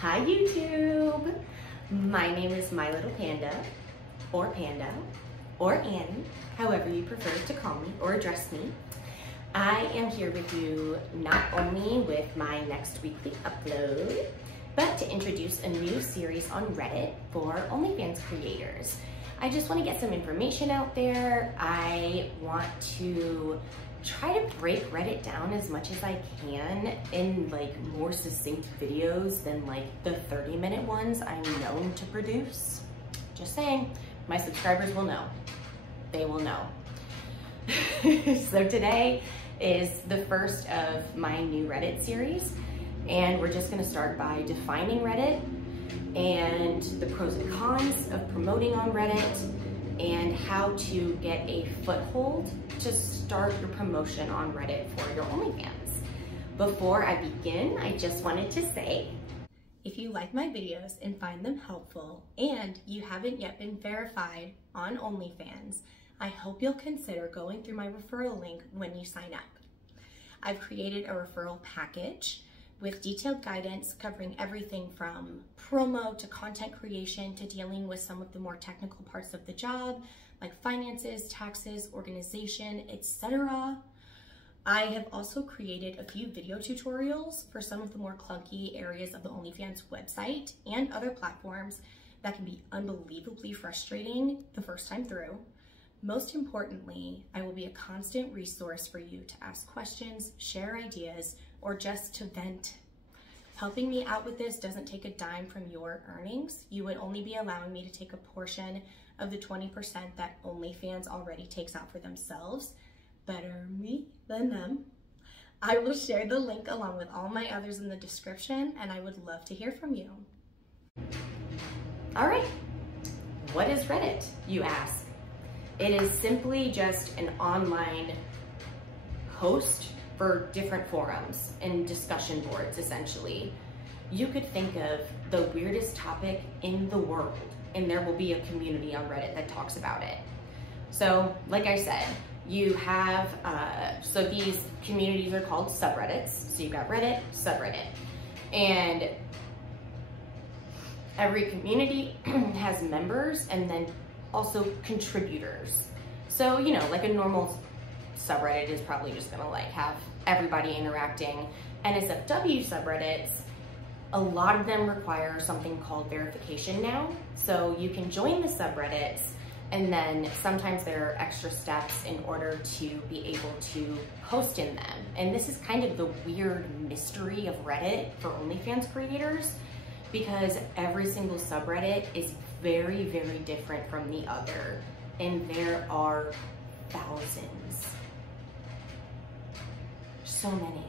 Hi YouTube! My name is My Little Panda, or Annie, however you prefer to call me or address me. I am here with you not only with my next weekly upload, but to introduce a new series on Reddit for OnlyFans creators. I just want to get some information out there. I want to try to break Reddit down as much as I can in like more succinct videos than like the 30-minute ones I'm known to produce. Just saying, my subscribers will know. They will know. So today is the first of my new Reddit series, and we're just gonna start by defining Reddit and the pros and cons of promoting on Reddit and how to get a foothold to start your promotion on Reddit for your OnlyFans. Before I begin, I just wanted to say, if you like my videos and find them helpful and you haven't yet been verified on OnlyFans, I hope you'll consider going through my referral link when you sign up. I've created a referral package with detailed guidance covering everything from promo to content creation to dealing with some of the more technical parts of the job, like finances, taxes, organization, etc. I have also created a few video tutorials for some of the more clunky areas of the OnlyFans website and other platforms that can be unbelievably frustrating the first time through. Most importantly, I will be a constant resource for you to ask questions, share ideas, or just to vent. Helping me out with this doesn't take a dime from your earnings. You would only be allowing me to take a portion of the 20% that OnlyFans already takes out for themselves. Better me than them. I will share the link along with all my others in the description, and I would love to hear from you. All right, what is Reddit, you ask? It is simply just an online host for different forums and discussion boards, essentially. You could think of the weirdest topic in the world, and there will be a community on Reddit that talks about it. So, like I said, you have, so these communities are called subreddits. So you've got Reddit, subreddit. And every community has members and then also contributors. So, you know, like a normal subreddit is probably just gonna like have everybody interacting. NSFW subreddits, a lot of them require something called verification now. So you can join the subreddits, and then sometimes there are extra steps in order to be able to post in them. And this is kind of the weird mystery of Reddit for OnlyFans creators, because every single subreddit is very, very different from the other. And there are thousands. So many.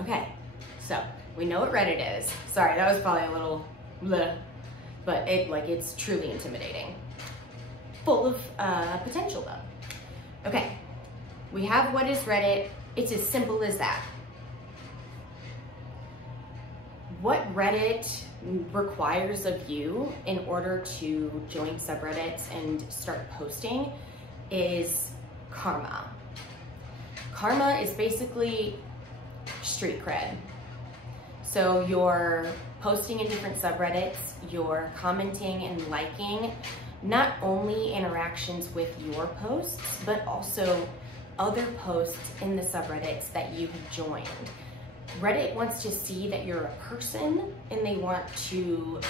Okay, so we know what Reddit is. Sorry, that was probably a little bleh, but it's truly intimidating. Full of potential though. Okay, we have what is Reddit. It's as simple as that. What Reddit requires of you in order to join subreddits and start posting is karma. Karma is basically street cred. So you're posting in different subreddits, you're commenting and liking not only interactions with your posts, but also other posts in the subreddits that you have joined. Reddit wants to see that you're a person, and they want to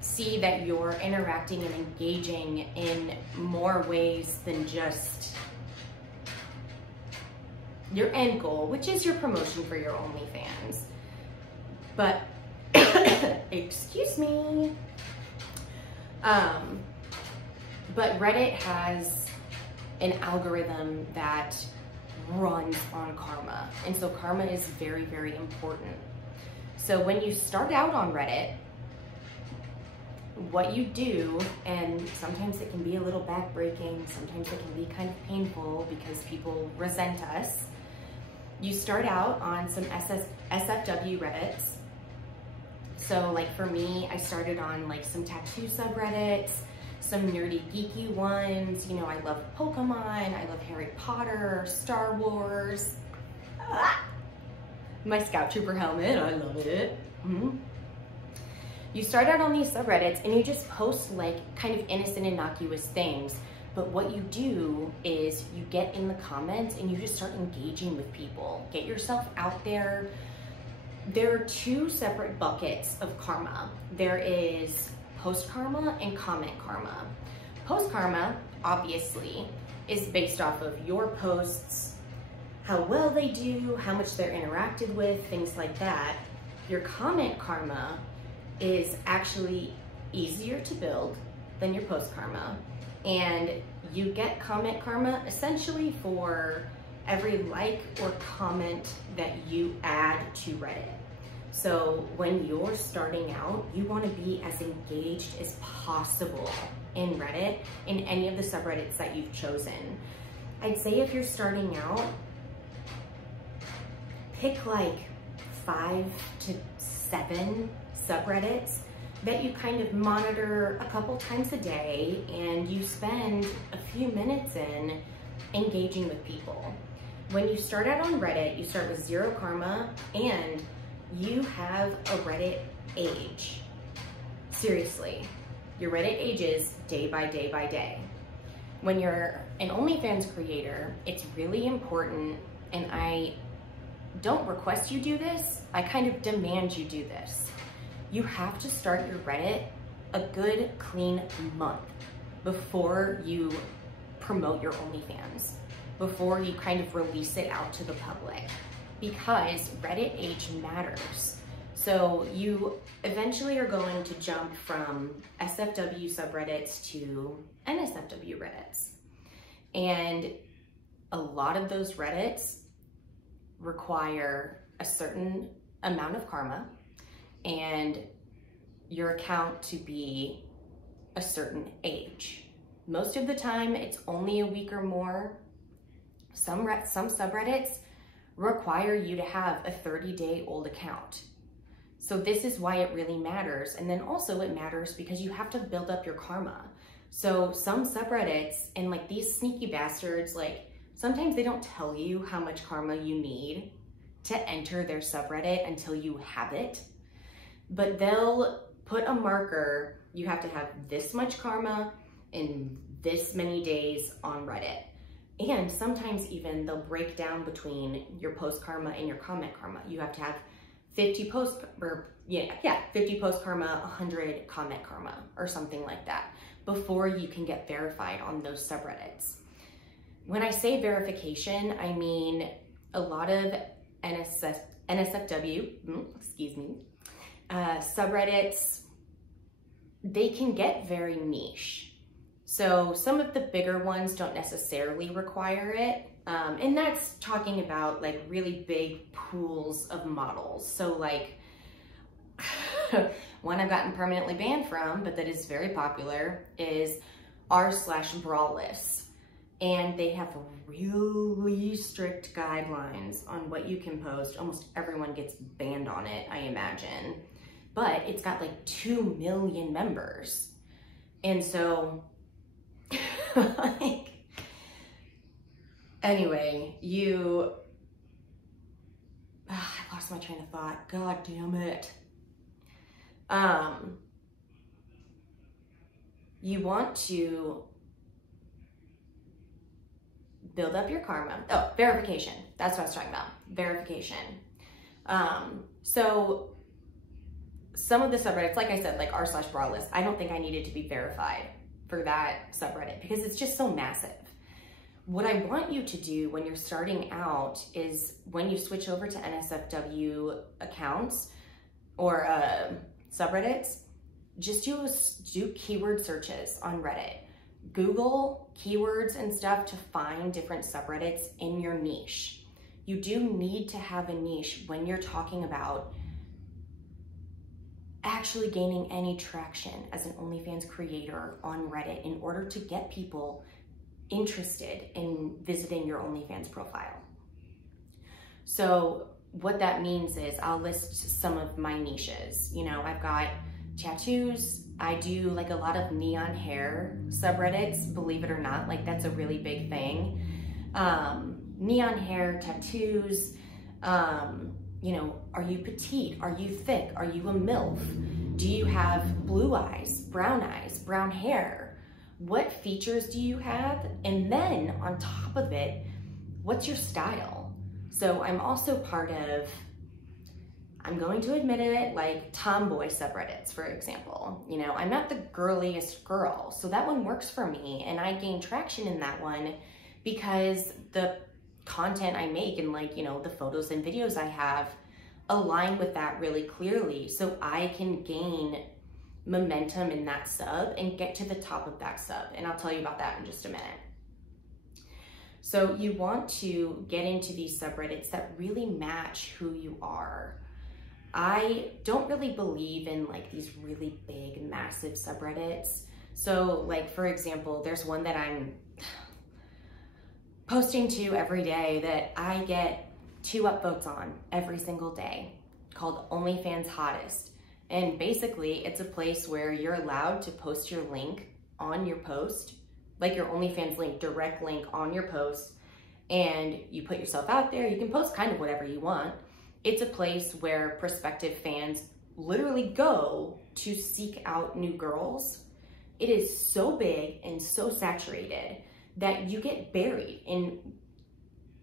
see that you're interacting and engaging in more ways than just your end goal, which is your promotion for your OnlyFans. But, excuse me. But Reddit has an algorithm that runs on karma. And so karma is very, very important. So when you start out on Reddit, what you do, and sometimes it can be a little backbreaking, sometimes it can be kind of painful because people resent us. You start out on some SFW Reddits. So like for me, I started on like some tattoo subreddits, some nerdy geeky ones. You know, I love Pokemon, I love Harry Potter, Star Wars. My Scout Trooper helmet, I love it. You start out on these subreddits and you just post like kind of innocent, innocuous things. But what you do is you get in the comments and you just start engaging with people. Get yourself out there. There are two separate buckets of karma. There is post karma and comment karma. Post karma, obviously, is based off of your posts, how well they do, how much they're interacted with, things like that. Your comment karma is actually easier to build than your post karma. And you get comment karma essentially for every like or comment that you add to Reddit. So when you're starting out, you want to be as engaged as possible in Reddit, in any of the subreddits that you've chosen. I'd say if you're starting out, pick like 5 to 7 subreddits that you kind of monitor a couple times a day, and you spend a few minutes in engaging with people. When you start out on Reddit, you start with 0 karma and you have a Reddit age. Seriously, your Reddit ages day by day by day. When you're an OnlyFans creator, it's really important, and I don't request you do this, I kind of demand you do this. You have to start your Reddit a good, clean month before you promote your OnlyFans, before you kind of release it out to the public, because Reddit age matters. So you eventually are going to jump from SFW subreddits to NSFW Reddits. And a lot of those Reddits require a certain amount of karma and your account to be a certain age. Most of the time, it's only a week or more. Some subreddits require you to have a 30-day-old account. So this is why it really matters. And then also it matters because you have to build up your karma. So some subreddits, and like these sneaky bastards, like sometimes they don't tell you how much karma you need to enter their subreddit until you have it. But they'll put a marker, you have to have this much karma in this many days on Reddit. And sometimes even they'll break down between your post karma and your comment karma. You have to have 50 post karma, 100 comment karma, or something like that, before you can get verified on those subreddits. When I say verification, I mean a lot of NSFW, subreddits, they can get very niche. So some of the bigger ones don't necessarily require it. And that's talking about like really big pools of models. So like one I've gotten permanently banned from, but that is very popular, is r/brawlless. And they have really strict guidelines on what you can post. Almost everyone gets banned on it, I imagine. But it's got like 2 million members. And so, like, anyway, I lost my train of thought. God damn it. You want to build up your karma. Oh, verification. That's what I was talking about. Verification. So some of the subreddits, like I said, like r/brawlless, I don't think I needed to be verified for that subreddit because it's just so massive. What I want you to do when you're starting out is when you switch over to NSFW accounts or subreddits, just do keyword searches on Reddit. Google keywords and stuff to find different subreddits in your niche. You do need to have a niche when you're talking about actually gaining any traction as an OnlyFans creator on Reddit in order to get people interested in visiting your OnlyFans profile. So what that means is I'll list some of my niches. You know, I've got tattoos. I do like a lot of neon hair subreddits, believe it or not, like that's a really big thing. Neon hair, tattoos, you know, are you petite? Are you thick? Are you a MILF? Do you have blue eyes, brown hair? What features do you have? And then on top of it, what's your style? So I'm also part of, I'm going to admit it, like tomboy subreddits, for example. You know, I'm not the girliest girl, so that one works for me, and I gain traction in that one because the content I make and, like, you know, the photos and videos I have align with that really clearly, so I can gain momentum in that sub and get to the top of that sub, and I'll tell you about that in just a minute. So you want to get into these subreddits that really match who you are. I don't really believe in like these really big, massive subreddits. So like, for example, there's one that I'm posting to every day that I get 2 upvotes on every single day, called OnlyFans Hottest. And basically it's a place where you're allowed to post your link on your post, like your OnlyFans link, direct link on your post, and you put yourself out there. You can post kind of whatever you want. It's a place where prospective fans literally go to seek out new girls. It is so big and so saturated that you get buried and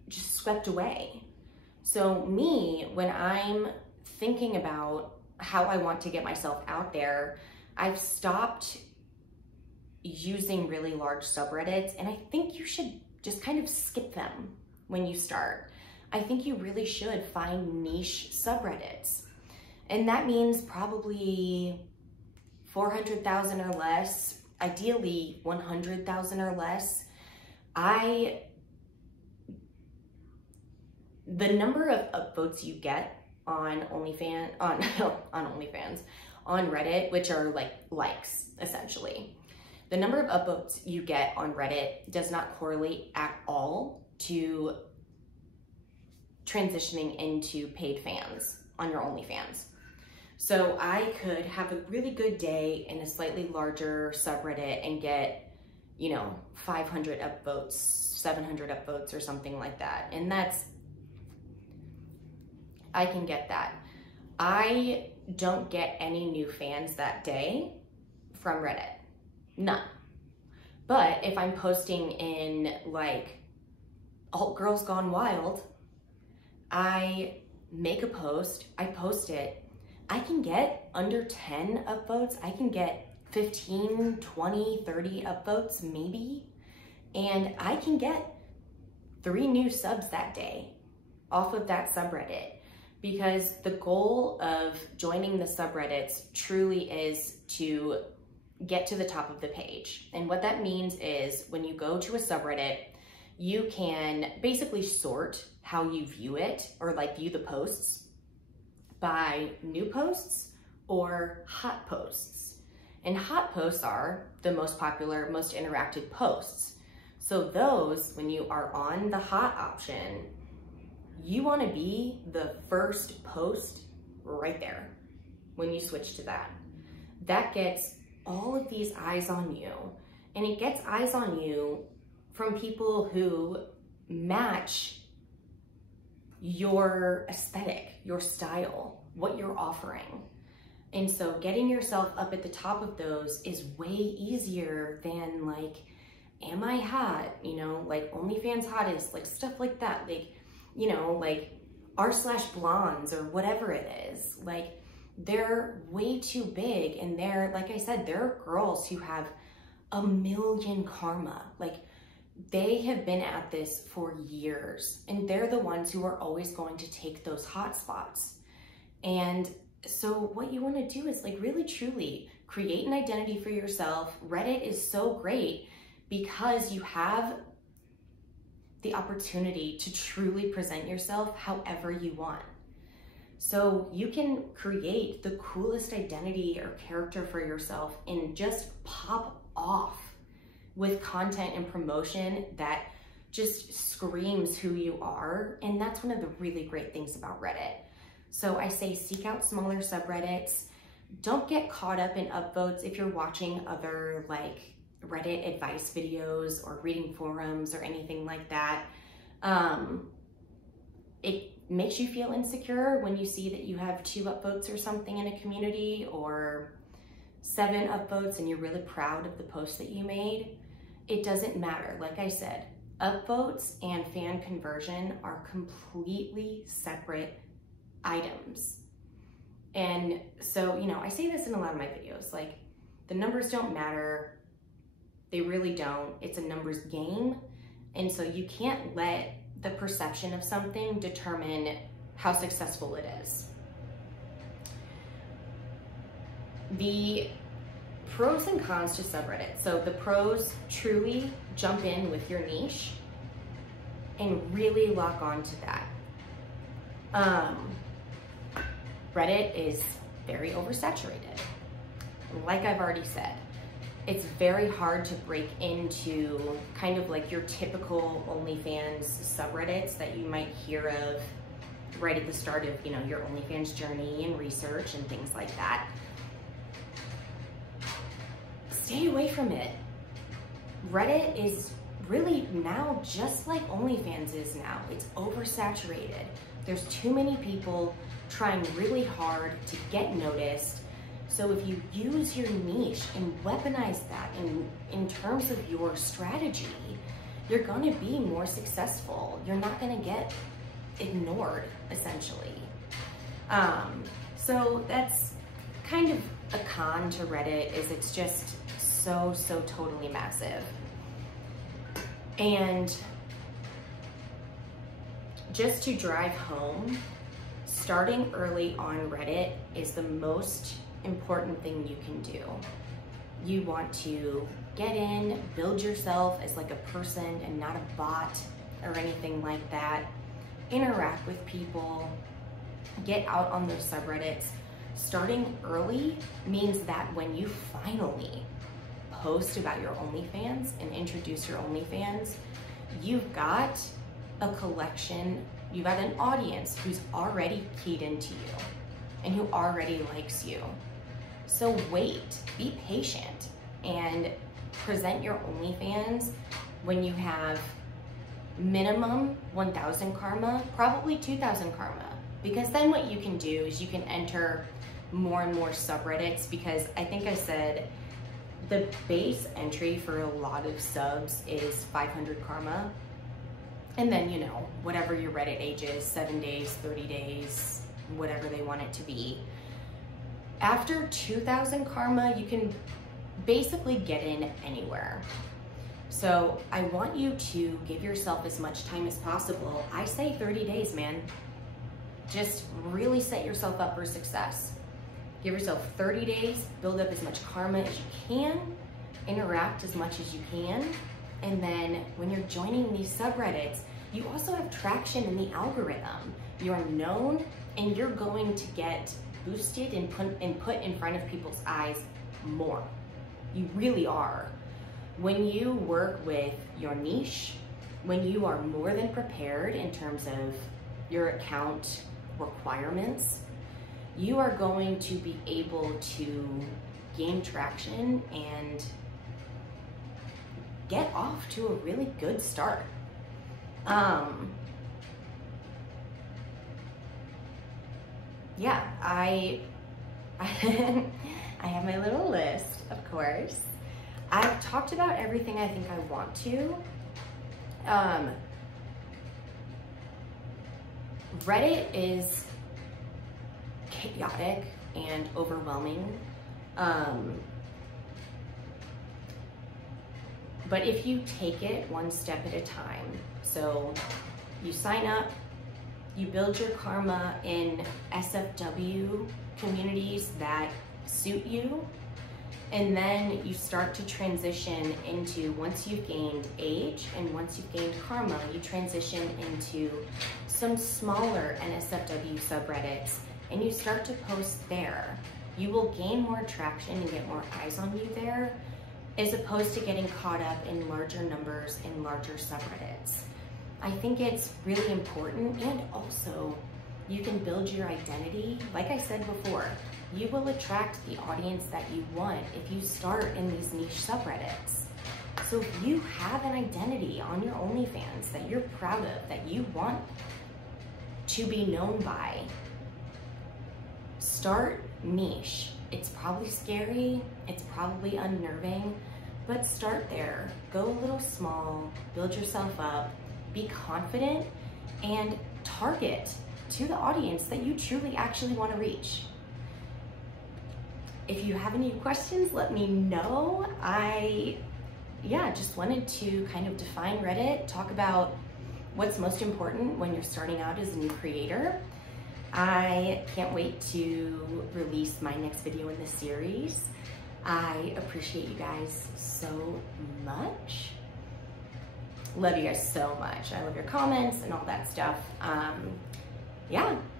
just swept away. So me, when I'm thinking about how I want to get myself out there, I've stopped using really large subreddits, and I think you should just kind of skip them when you start. I think you really should find niche subreddits. And that means probably 400,000 or less, ideally 100,000 or less. The number of upvotes you get on OnlyFans, on Reddit, which are like likes, essentially. The number of upvotes you get on Reddit does not correlate at all to transitioning into paid fans on your OnlyFans. So I could have a really good day in a slightly larger subreddit and get, you know, 500 upvotes, 700 upvotes or something like that. And I can get that. I don't get any new fans that day from Reddit. None. But if I'm posting in like Alt Girls Gone Wild, I make a post, I post it, I can get under 10 upvotes, I can get 15, 20, 30 upvotes maybe, and I can get 3 new subs that day off of that subreddit, because the goal of joining the subreddits truly is to get to the top of the page. And what that means is when you go to a subreddit, you can basically sort how you view it, or like view the posts, by new posts or hot posts. And hot posts are the most popular, most interacted posts. So those, when you are on the hot option, you want to be the first post right there when you switch to that. That gets all of these eyes on you, and it gets eyes on you from people who match your aesthetic, your style, what you're offering. And so getting yourself up at the top of those is way easier than like, am I hot? You know, like OnlyFans Hottest, like stuff like that. Like, you know, like r/blondes or whatever it is. Like, they're way too big, and they're, like I said, there are girls who have a million karma. Like, they have been at this for years, and they're the ones who are always going to take those hot spots. And so what you want to do is like really truly create an identity for yourself. Reddit is so great because you have the opportunity to truly present yourself however you want. So you can create the coolest identity or character for yourself and just pop off with content and promotion that just screams who you are. And that's one of the really great things about Reddit. So I say seek out smaller subreddits. Don't get caught up in upvotes if you're watching other like Reddit advice videos or reading forums or anything like that. makes you feel insecure when you see that you have 2 upvotes or something in a community, or 7 upvotes, and you're really proud of the post that you made, it doesn't matter. Like I said, upvotes and fan conversion are completely separate items. And so, you know, I say this in a lot of my videos, like, the numbers don't matter. They really don't. It's a numbers game. And so you can't let the perception of something determine how successful it is. The pros and cons to subreddit. So the pros, truly jump in with your niche and really lock on to that. Reddit is very oversaturated. Like I've already said, it's very hard to break into kind of like your typical OnlyFans subreddits that you might hear of right at the start of, you know, your OnlyFans journey and research and things like that. Stay away from it. Reddit is really now just like OnlyFans is now. It's oversaturated. There's too many people trying really hard to get noticed. So if you use your niche and weaponize that in terms of your strategy, you're gonna be more successful. You're not gonna get ignored, essentially. So that's kind of a con to Reddit, is it's just so totally massive. And just to drive home, starting early on Reddit is the most important thing you can do. You want to get in, build yourself as like a person and not a bot or anything like that. Interact with people, get out on those subreddits. Starting early means that when you finally post about your OnlyFans and introduce your OnlyFans, you've got a collection, you've got an audience who's already keyed into you and who already likes you. So wait, be patient, and present your OnlyFans when you have minimum 1,000 karma, probably 2,000 karma, because then what you can do is you can enter more and more subreddits, because I think I said the base entry for a lot of subs is 500 karma. And then, you know, whatever your Reddit age is, 7 days, 30 days, whatever they want it to be. After 2,000 karma, you can basically get in anywhere. So I want you to give yourself as much time as possible. I say 30 days, man. Just really set yourself up for success. Give yourself 30 days, build up as much karma as you can, interact as much as you can, and then when you're joining these subreddits, you also have traction in the algorithm. You're known, and you're going to get boosted and put in front of people's eyes more. You really are. When you work with your niche, when you are more than prepared in terms of your account requirements, you are going to be able to gain traction and get off to a really good start. Yeah, I have my little list, of course. I've talked about everything I think I want to. Reddit is chaotic and overwhelming. But if you take it one step at a time, so you sign up, you build your karma in SFW communities that suit you, and then you start to transition into, once you've gained age and once you've gained karma, you transition into some smaller NSFW subreddits, and you start to post there. You will gain more traction and get more eyes on you there, as opposed to getting caught up in larger numbers in larger subreddits. I think it's really important, and also you can build your identity. Like I said before, you will attract the audience that you want if you start in these niche subreddits. So if you have an identity on your OnlyFans that you're proud of, that you want to be known by. Start niche. It's probably scary, it's probably unnerving, but start there. Go a little small, build yourself up, be confident, and target to the audience that you truly actually want to reach. If you have any questions, let me know. I just wanted to kind of define Reddit, talk about what's most important when you're starting out as a new creator. I can't wait to release my next video in this series. I appreciate you guys so much. Love you guys so much. I love your comments and all that stuff.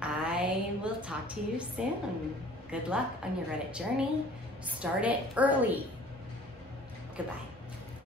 I will talk to you soon. Good luck on your Reddit journey. Start it early. Goodbye.